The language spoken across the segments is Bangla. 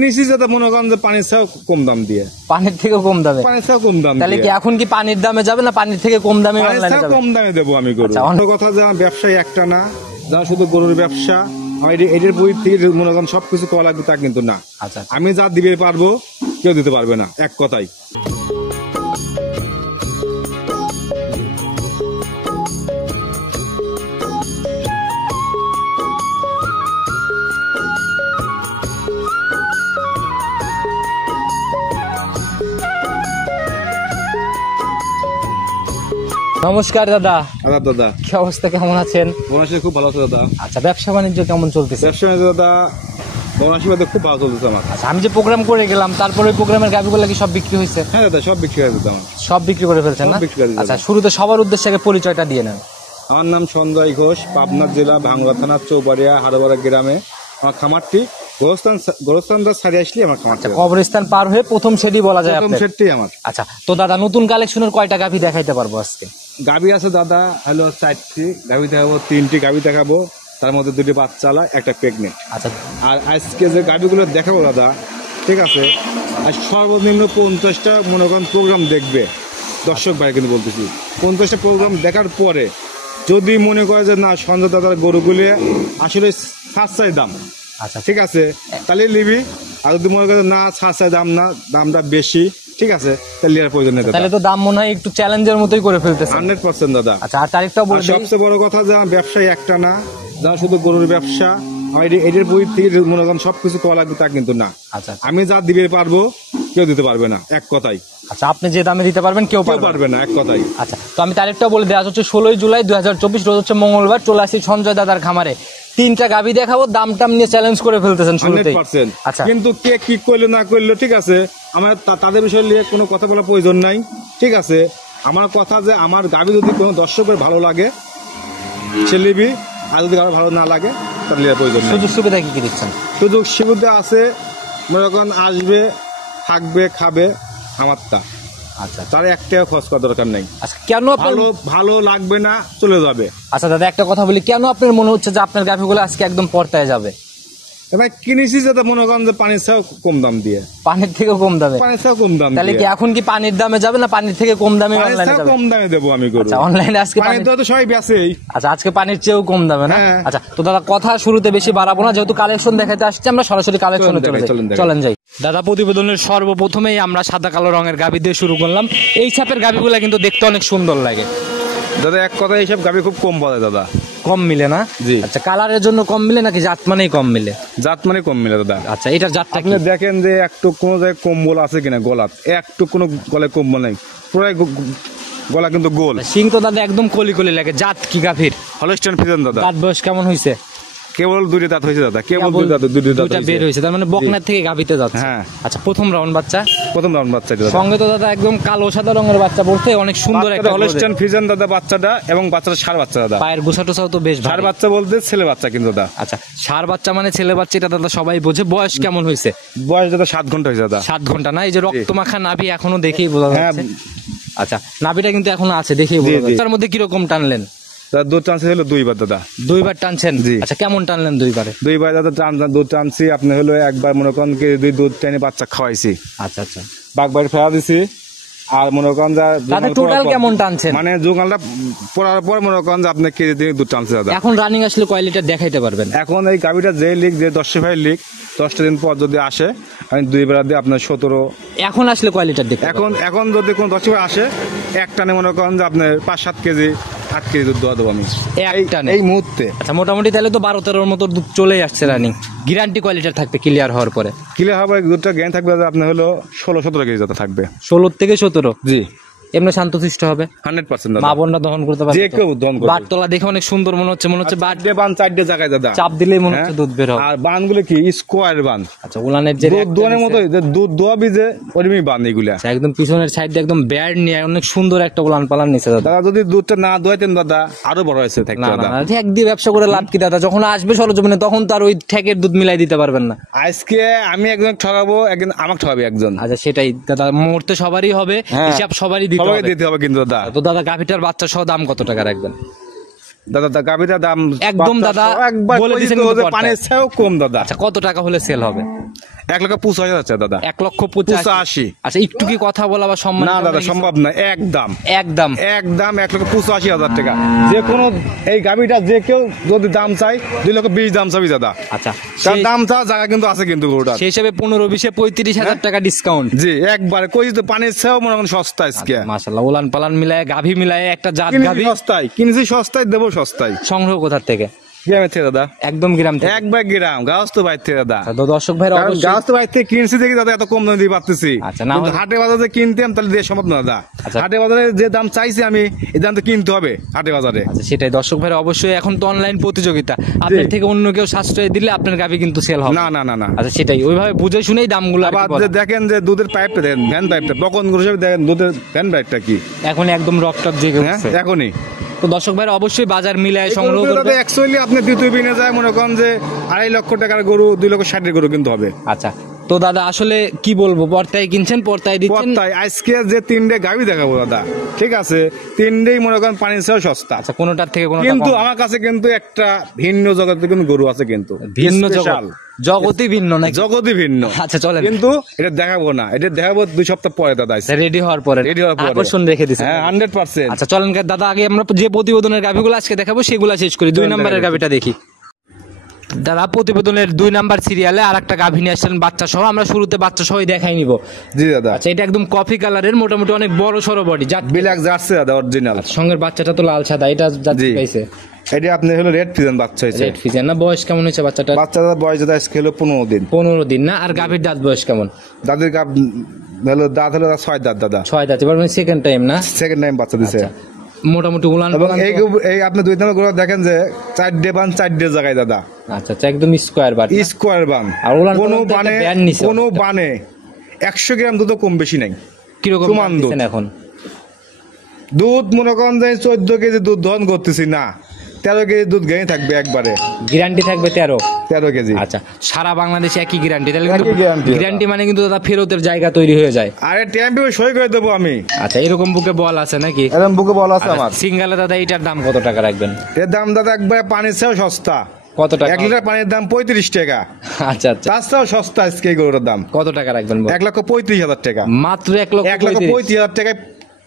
কিনেছি যাতে মনে করেন যে পানির চেয়েও কম দাম দিয়ে। পানির থেকে কম দামে? পানির চেয়েও কম দাম। তাহলে কি এখন কি পানির দামে যাবে না পানির থেকে কম দামে অনলাইনে যাবে? কম দামে দেবো আমি গরু। অন্য কথা যে আমার ব্যবসায়ী একটা না, যা শুধু গরুর ব্যবসা, এটার বই থেকে মনে করেন সবকিছু করা লাগবে তা কিন্তু না। আচ্ছা, আমি যা দিতে পারবো কেউ দিতে পারবে না, এক কথাই। নমস্কার দাদা। দাদা কি অবস্থা, কেমন আছেন? বনাশী খুব ভালো আছে দাদা। আচ্ছা, ব্যবসা বাণিজ্য কেমন চলতেছে? ব্যবসা বাণিজ্য দাদা বনাশী খুব ভালো চলতেছে আমার। আচ্ছা, আমি যে প্রোগ্রাম করে গেলাম তারপরে ওই প্রোগ্রামের গাভিগুলো কি সব বিক্রি হয়েছে? হ্যাঁ দাদা, সব বিক্রি হয়ে যেত আমার। সব বিক্রি করে ফেলছেন না? আচ্ছা, শুরুতে সবার উদ্দেশ্যে আগে পরিচয়টা দিয়ে নেন। আমার নাম সঞ্জয় ঘোষ, পাবনা জেলা ভাঙ্গুড়া থানা চৌবাড়িয়া হারোবাড়া গ্রামে আমার খামারটি। গোরস্থানটা ছাড়ি আসলে আমার খামার। কবরস্থান পার হয়ে প্রথম সেটি বলা যায় প্রথম সেটটি আমার। আচ্ছা, তো দাদা নতুন কালেকশনের কয়টা গাভি দেখাইতে পারবো আজকে? গাভি আছে দাদা হলো 4টি গাভি দেখাবো, 3টি গাভি দেখাবো, তার মধ্যে 2টি বাচ্চালা, একটা প্রেগনেন্ট। আচ্ছা, আর আজকে যে গাভিগুলো দেখাবো দাদা, ঠিক আছে, আর সর্বনিম্ন 50টা মনে করেন প্রোগ্রাম দেখবে দর্শক ভাই, কিন্তু বলতেছি 50টা প্রোগ্রাম দেখার পরে যদি মনে করে যে না সঞ্জয় দাদার গরুগুলি আসলে সাশ্রয় দাম, আচ্ছা ঠিক আছে, তাহলে নিবি। আর যদি মনে করে না সাশ্রয় দাম না, দামটা বেশি, ঠিক আছে, তাহলে এর প্রয়োজন নেই। তাহলে তো দাম মনে হয় একটু চ্যালেঞ্জের মতোই করে ফেলতেছে। 100% দাদা। আচ্ছা, আর তারিখটাও বলে দিই। সবচেয়ে বড় কথা যে আমার ব্যবসায়ী একটা না, যা শুধু গরুর ব্যবসা, এটার বই থেকে মনে করেন সবকিছু করা লাগবে তা কিন্তু না। আচ্ছা, আমি যা দিতে পারবো কেউ দিতে পারবে না, এক কথাই। আচ্ছা, আপনি যে দামে দিতে পারবেন কেউ পারবে না, এক কথাই। আচ্ছা, তো আমি তারিখটাও বলে দিই। আজ হচ্ছে 16 জুলাই 2024, রোজ হচ্ছে মঙ্গলবার। চলে আসি সঞ্জয় দাদার খামারে। 3টা গাভি দেখাবো, দাম টাম নিয়ে চ্যালেঞ্জ করে ফেলতেছেন শুরুতেই। 100%। আচ্ছা, কিন্তু কে কি করলো না করলো, ঠিক আছে, আমার তাদের বিষয়ে নিয়ে কোনো কথা বলার প্রয়োজন নাই, ঠিক আছে। আমার কথা যে আমার গাভি যদি কোনো দর্শকের ভালো লাগে সে নিবি, আর যদি কারো ভালো না লাগে তাহলে প্রয়োজন নেই। সুযোগ সুবিধা কি কি দিচ্ছেন? সুযোগ সুবিধা আছে, মনে করেন আসবে, থাকবে, খাবে, আমারটা। আচ্ছা, তার একটাও খরচ করার দরকার নেই। আচ্ছা, কেন ভালো লাগবে না, চলে যাবে। আচ্ছা দাদা, একটা কথা বলি, কেন আপনার মনে হচ্ছে যে আপনার গাভিগুলো আজকে একদম পর্তায় যাবে? এবার কিনেছি যাতে মনে করেন যে পানির চেয়েও কম দাম দিয়ে। পানির থেকে কম দামে? পানির চেয়েও কম দাম। তাহলে কি এখন কি পানির দামে যাবে না পানির থেকে কম দামে অনলাইনে যাবে? কম দামে দেবো আমি গরু। আচ্ছা, অনলাইনে আজকে পানির তো সবাই বেচেই। আচ্ছা, আজকে পানির চেয়েও কম দামে না? আচ্ছা, তো দাদা কথা শুরুতে বেশি বাড়াবো না, যেহেতু কালেকশন দেখাতে আসছে, আমরা সরাসরি কালেকশনে চলেন যাই। দাদা, প্রতিবেদনের সর্বপ্রথমেই আমরা সাদা কালো রঙের গাভি দিয়ে শুরু করলাম। এই ছাপের গাভিগুলা কিন্তু দেখতে অনেক সুন্দর লাগে দাদা। এক কথা, এইসব গাভি খুব কম বলে দাদা। কম মিলে না? জি। আচ্ছা, কালারের জন্য কম মিলে নাকি জাত মানেই কম মিলে? জাত মানে কম মিলে দাদা। আচ্ছা, এটার জাতটা আপনি দেখেন যে একটু কোনো জায়গায় কম্বল আছে কিনা গলাত, একটু কোনো গলায় কম্বল নেই, পুরো গলা কিন্তু গোল। সিং তো দাদা একদম কলি কলি লাগে। জাত কি গাভীর? হলস্টাইন ফ্রিজিয়ান দাদা। দাঁত বয়স কেমন হয়েছে? কেবল 2টি দাঁত হয়েছে দাদা, কেবল 2টি দাঁত বের হয়েছে, তার মানে বকনার থেকে গাভীতে যাচ্ছে। হ্যাঁ। আচ্ছা, প্রথম রাউন্ড বাচ্চা? প্রথম রাউন্ড বাচ্চা দাদা। সঙ্গে তো দাদা একদম কালো সাদা রঙের বাচ্চা পড়তে, অনেক সুন্দর একটা হলস্টাইন ফ্রিজিয়ান দাদা বাচ্চাটা, এবং বাচ্চাটা ষাঁড় বাচ্চা দাদা। পায়ের গোছাটোছাও তো বেশ। ষাঁড় বাচ্চা বলতে ছেলে বাচ্চা কিন্তু দাদা। আচ্ছা, ষাঁড় বাচ্চা মানে ছেলে বাচ্চা, এটা দাদা সবাই বোঝে। বয়স কেমন হয়েছে? বয়স দাদা 7 ঘন্টা হয়েছে দাদা। 7 ঘন্টা না? এই যে রক্ত মাখা নাভি এখনো দেখেই বোঝা যাচ্ছে। আচ্ছা, নাভিটা কিন্তু এখনো আছে, দেখেই বোঝা যাচ্ছে। তার মধ্যে কিরকম টানলেন? দুধ টানছি হলো 2 বার দাদা। 2 বার টানছেন? আচ্ছা, কেমন টানলেন 2 বারে? 2 বার দাদা দুধ টানছি। আপনি হলো একবার মনে করেন দুধ টেনে বাচ্চা খাওয়াইছি। আচ্ছা আচ্ছা, বাঘবাড়ি ফেরা দিছি। আর মনে করেন টোটাল কেমন টানছেন? মানে জোগালটা পড়ার পর মনে করেন যে আপনি কেজি দিয়ে দুধ টানছে দাদা। এখন রানিং আসলে কয় লিটার দেখাইতে পারবেন? এখন এই গাভিটা যে লিক, যে 10 ভাই লিক, 10টা দিন পর যদি আসে, আমি 2 বেলা দিয়ে আপনার 17। এখন আসলে কয় লিটার দেখতে? এখন যদি কোনো 10 ভাই আসে, এক টানে মনে করেন যে আপনার 5-7 কেজি 8 কেজি দুধ দেওয়া দেবো আমি এই মুহূর্তে। আচ্ছা, মোটামুটি তাহলে তো 12-13 মতো দুধ চলেই আসছে রানিং। গ্যারান্টি কয় লিটার থাকবে ক্লিয়ার হওয়ার পরে? ক্লিয়ার হওয়ার পরে দুধটা জ্ঞান থাকবে আপনার হলো 16-17 কেজি যাতে থাকবে। 16 থেকে 17? জি। এমনি শান্তশিষ্ট হবে? 100% মা বোনরা দহন করতে পারবে? যে কেউ দহন করবে। বাটতলা দেখে অনেক সুন্দর মনে হচ্ছে 4টে বান 4টে জায়গায় দাদা, চাপ দিলেই মনে হচ্ছে দুধ বের হবে। আর বানগুলো কি স্কোয়ার বান। আচ্ছা, উলানের যে দুধ দোয়ানের মতো, দুধ দোয়াবি যে ওরকমই বান এগুলা। একদম পিছনের সাইড দিয়ে একদম ব্যাড নিয়ে অনেক সুন্দর একটা উলান পালান নিচে দাদা। দাদা যদি দুধটা না দোয়াইতেন দাদা আরো বড় হয়েছে থাকতো দাদা। না, ঠেক দিয়ে ব্যবসা করে লাভ কি দাদা? যখন আসবে সরজমিনে তখন তো আর ওই ঠেকের দুধ মিলাই দিতে পারবেন না। আজকে আমি একজন ঠকাবো, একজন আমাকে ঠকাবে একজন। আচ্ছা, সেটাই দাদা, মুহূর্তে সবারই হবে, হিসাব সবারই দিতে হবে কিন্তু দাদা। তো দাদা, গাভিটার বাচ্চা সহ দাম কত টাকা রাখবেন? দাদা গাভীটা দাম একদম দাদা একবার বলে দিয়েছেন কইছি তো, কিন্তু যে পানের চেয়েও কম দাদা। আচ্ছা কত টাকা হলে সেল হবে? 1,85,000 আছে দাদা। 1,85,000। আচ্ছা একটু কি কথা বলা বা সম্মান না দাদা সম্ভব না, একদম একদম 1,85,000 টাকা। যে কোনো এই গাভীটা যে কেউ যদি দাম চাই 2,20,000 দাম চাবি দাদা। আচ্ছা তার দাম চা জায়গা কিন্তু আছে কিন্তু গরুটা। সেই হিসেবে 15-20-35,000 টাকা ডিসকাউন্ট। জি একবারে কই তো পানের চেয়েও মনে করেন সস্তা আজকে। মাশাআল্লাহ উলান পালান মিলায় গাভী মিলায় একটা জাত গাভী কিনেছি সস্তায় দেবো সস্তায়। সংগ্রহ কোথা থেকে? গ্রামের থেকে দাদা, একদম গ্রাম থেকে। একবার গ্রাম গাছ তো বাইর থেকে দাদা। তো দর্শক ভাইরা অবশ্যই গাছ তো বাইর থেকে কিনছি দেখি দাদা এত কম দামে দিতে পারতেছি। আচ্ছা, না কিন্তু হলে- হাটে বাজারে কিনতাম তাহলে দিয়ে সম্ভব না দাদা। আচ্ছা। হাটে বাজারে যে দাম চাইছি আমি এই দাম তো কিনতে হবে হাটে বাজারে। আচ্ছা সেটাই দর্শক ভাইরা অবশ্যই এখন তো অনলাইন প্রতিযোগিতা, আপনার থেকে অন্য কেউ সাশ্রয় দিলে আপনার গাভী কিন্তু সেল হবে না না না না। আচ্ছা সেটাই ওইভাবে বুঝে শুনেই দামগুলো আর কি আবার বলা। যে দেখেন যে দুধের পাইপটা দেখেন, ভ্যান পাইপটা বকন গরু হিসেবে দেখেন দুধের ভ্যান পাইপটা কি এখন একদম রকটক জেগে হ্যাঁ উঠছে। এখনই। তো দর্শক ভাইরা অবশ্যই বাজার মিলায় এই সংগ্রহ গরুগুলো করবে। দাদা অ্যাকচুয়ালি আপনি দ্বিতীয় বিনে যায় মনে করেন যে 2.5 লক্ষ টাকার গরু 2,60,000 গরু কিন্তু হবে। আচ্ছা তো দাদা আসলে কি বলবো, পর্তায় কিনছেন পর্তায় দিচ্ছেন। পর্তায় আজকে যে 3টে গাভী দেখাবো দাদা, ঠিক আছে 3টেই মনে করেন পানির চেয়েও সস্তা। আচ্ছা কোনোটার থেকে কোনোটা কিন্তু কম? আমার কাছে কিন্তু একটা ভিন্ন জগতের কিন্তু গরু আছে কিন্তু ভিন্ন জগৎ, Special। জগতই ভিন্ন নাকি? জগতই ভিন্ন। আচ্ছা চলেন কিন্তু এটা দেখাবো না, এটা দেখাবো 2 সপ্তাহ পরে দাদা। রেডি হওয়ার পরে Ready হওয়ার পরে। আকর্ষণ রেখে দিচ্ছেন। হ্যাঁ 100%। আচ্ছা চলেন দাদা আগে আমরা যে প্রতিবেদনের গাভীগুলো আজকে দেখাবো সেগুলো শেষ করি। 2 চলেন নম্বরের দেখাবো। গাভীটা দেখি। দাদা প্রতিবেদনের 2 নাম্বার সিরিয়ালে আরেকটা গাভী নিয়ে আসছেন বাচ্চা সহ। আমরা শুরুতে বাচ্চা সহই দেখাই নিব। জি দাদা। আচ্ছা এটা একদম কফি কালারের, মোটামুটি অনেক বড় সরো বডি, জাত বিলাক জার্সি দাদা অরিজিনাল। সঙ্গের বাচ্চাটা তো লাল সাদা, এটা জাত জি। পাইছে এটা আপনি হলো রেড ফিজন বাচ্চা হয়েছে। রেড ফিজিয়ান না? বয়স কেমন হয়েছে বাচ্চাটা? বাচ্চাটার বয়স দাদা আজকে হলো 15 দিন। 15 দিন না? আর গাভীর দাঁত বয়স কেমন? দাদির কাপ হলো দাঁত হলো 6 দাঁত দাদা। 6 দাঁত, এবার মানে সেকেন্ড টাইম না? সেকেন্ড টাইম বাচ্চা দিছে। মোটামুটি উলান এবং পালান এই এই আপনি 2 নম্বর গরু দেখেন যে 4টে বান 4টে জায়গায় দাদা। আচ্ছা আচ্ছা একদম স্কোয়ার বার। স্কোয়ার বান। আর উলান কোনো পালান তো একটা বানে ব্যান্ড নিছে কোনো অনেকটা। বানে 100 গ্রাম দুধ কম বেশি নাই। কিরকম সমান দুধ। দিচ্ছেন এখন? দুধ মনে করেন যে 14 কেজি দুধ দহন করতেছি না, 13 কেজি দুধ গেঁয়ে থাকবে একবারে। গ্যারান্টি থাকবে 13 কেজি। আচ্ছা সারা বাংলাদেশে একই গ্যারান্টি, তাহলে কিন্তু একই guarantee। গ্যারান্টি মানে কিন্তু দাদা ফেরতের জায়গা তৈরি হয়ে যায়। আরে ট্যাম্পে সই করে দেবো আমি। আচ্ছা এরকম বুকে বল আছে নাকি? এরকম বুকে বলা আছে আমার। সিঙ্গালে দাদা এটার দাম কত টাকা রাখবেন? এর দাম দাদা একবারে পানির চেয়েও সস্তা। কত টাকা? 1 লিটার পানির দাম 35 টাকা। আচ্ছা আচ্ছা তার চেয়েও সস্তা আজকে এই গরুর দাম। কত টাকা রাখবেন বল? 1,35,000 টাকা। মাত্র 1,35,000 1,35,000 টাকায়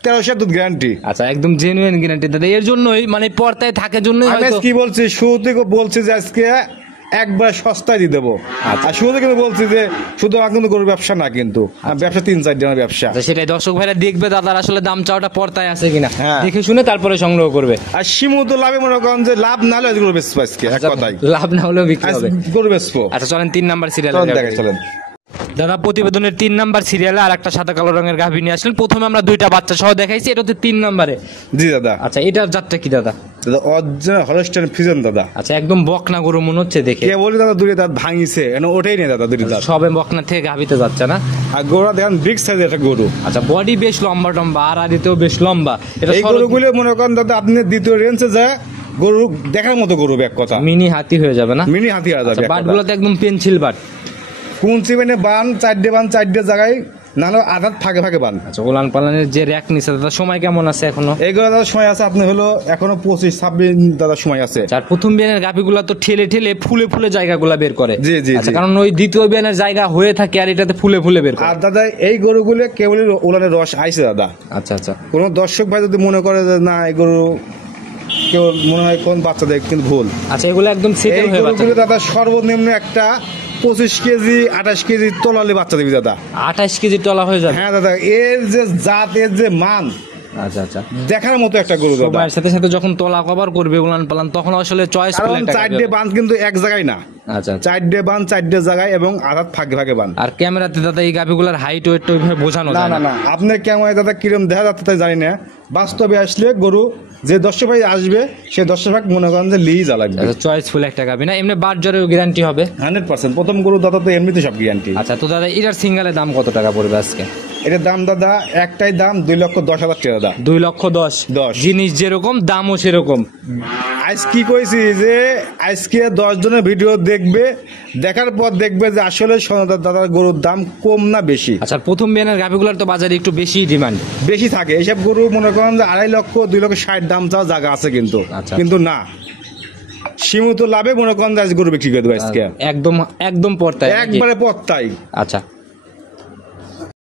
1300 দুধ গ্যারান্টি। আচ্ছা একদম জেনুইন গ্যারান্টি দাদা, এর জন্যই মানে পর্তায় থাকে জন্যই আমি হয়তো। কি বলছি শুরুতে বলছি যে আজকে একবার সস্তায় দিয়ে দেবো। আর শুরুতে কিন্তু বলছি যে শুধু আমার কিন্তু গরুর ব্যবসা না, কিন্তু আমার ব্যবসা 3-4 জনের ব্যবসা। আচ্ছা সেটাই দর্শক ভাইরা দেখবে দাদার আসলে দাম চাওয়াটা পর্তায় আছে কিনা, হ্যাঁ। দেখে শুনে তারপরে সংগ্রহ করবে। আর সীমিত লাভে মনে করেন যে লাভ না হলে গরু বেচবো আজকে, এক কথাই লাভ না হলেও বিক্রি আজ হবে। গরু বেচবো। আচ্ছা চলেন 3 নাম্বার সিরিয়ালে চলেন দেখাই চলেন। দাদা প্রতিবেদনের 3 নাম্বার সিরিয়ালে আর একটা সাদা কালো রঙের গাভী নিয়ে আসলেন। প্রথমে আমরা 2টা বাচ্চা সহ দেখাইছি, এটা হচ্ছে 3 নাম্বারে। জি দাদা। আচ্ছা এটার জাতটা কি দাদা? দাদা অরিজিনাল হলস্টাইন ফিজিয়ান দাদা। আচ্ছা একদম বকনা গরু মনে হচ্ছে দেখে। কে বলি দাদা 2 দাঁত ভাঙিছে, এখন ওটাই নেই দাদা 2 দাঁত। সবে বকনা থেকে গাভীতে যাচ্ছে না? আর গরুটা দেখেন বিগ সাইজের একটা গরু। আচ্ছা বডি বেশ লম্বা টম্বা, আর আদিতেও বেশ লম্বা। এটা এই গরুগুলো মনে করেন দাদা আপনি দ্বিতীয় রেঞ্জে যায় গরু দেখার মতো গরু, এক কথা মিনি হাতি হয়ে যাবে না? মিনি হাতি আর যাবে। বাটগুলোতে একদম পেন্সিল বাট। কোন চিমেনে বান 4টে জায়গায় না হলে আধার ফাঁকে ফাঁকে বান। আচ্ছা উলান পালানের যে র্যাক নিচে দাদা সময় কেমন আছে এখনো? এইগুলো দাদা সময় আছে আপনি হলো এখনো 25-26 দাদা সময় আছে। আর প্রথম বিয়ানের গাভীগুলো তো ঠেলে ঠেলে ফুলে ফুলে জায়গাগুলো বের করে। জি, জি, আচ্ছা জি। কারণ ওই দ্বিতীয় বিয়ানের জায়গা হয়ে থাকে আর এটাতে ফুলে ফুলে বের করে। আর দাদা এই গরুগুলো কেবল ওলানের রস আইছে দাদা। আচ্ছা আচ্ছা কোনো দর্শক ভাই যদি মনে করে যে না এই গরু কেউ মনে হয় কোন বাচ্চা দেখ, কিন্তু ভুল। আচ্ছা এগুলো একদম এই সেটেল হয়ে বাচ্চা। গরুগুলো দাদা সর্বনিম্ন একটা 25 কেজি 28 কেজি তোলালে বাচ্চা দিবি দাদা। 28 কেজি টলা হয়ে যাবে। হ্যাঁ দাদা, এর যে জাত এর যে মান আচ্ছা আচ্ছা দেখার মতো একটা গরু দাদা। সময়ের সাথে সাথে যখন তোলা কভার করবে উলান পালান তখন আসলে চয়েস কারণ 4টে বান কিন্তু এক জায়গায় না, আচ্ছা আচ্ছা। 4টে বান 4টে জায়গায় এবং আধার ফাঁকে ফাঁকে বান। আর ক্যামেরাতে দাদা এই গাভীগুলোর হাইট ওয়েট ওইভাবে বোঝানো না যায় না না। না, আপনি কেমন দাদা কিরম দেখা যাচ্ছে তাই জানি না, বাস্তবে আসলে গরু যে দর্শক ভাই আসবে সে দর্শক ভাই মনে করেন যে লিজ লাগবে। আচ্ছা চয়েসফুল একটা গাভী না, এমনি বাট জ্বরেও গ্যারান্টি হবে 100%। প্রথম গরু দাদা তো এমনিতে সব গ্যারান্টি। আচ্ছা তো দাদা এটার সিঙ্গালের দাম কত টাকা পড়বে আজকে? এটার দাম দাদা একটাই দাম 2,10,000 টাকা দাদা। 2,10,000 10 জিনিস যেরকম দামও সেরকম। আজ কি কইছি যে আজকে 10 জনের ভিডিও দেখবে, দেখার পর দেখবে যে আসলে সোনাদার দাদার গরুর দাম কম না বেশি। আচ্ছা, প্রথম বিয়ানের গাভিগুলোর তো বাজারে একটু বেশি ডিমান্ড, বেশি থাকে এইসব গরু, মনে করেন যে 2.5 লক্ষ 2,60,000 দাম চাওয়া জায়গা আছে কিন্তু, আচ্ছা। কিন্তু না, সীমিত লাভে মনে করেন যে আজ গরু বিক্রি করে দেবো আজকে একদম একদম পর্তায় নাকি? একবারে পত্তাই। আচ্ছা,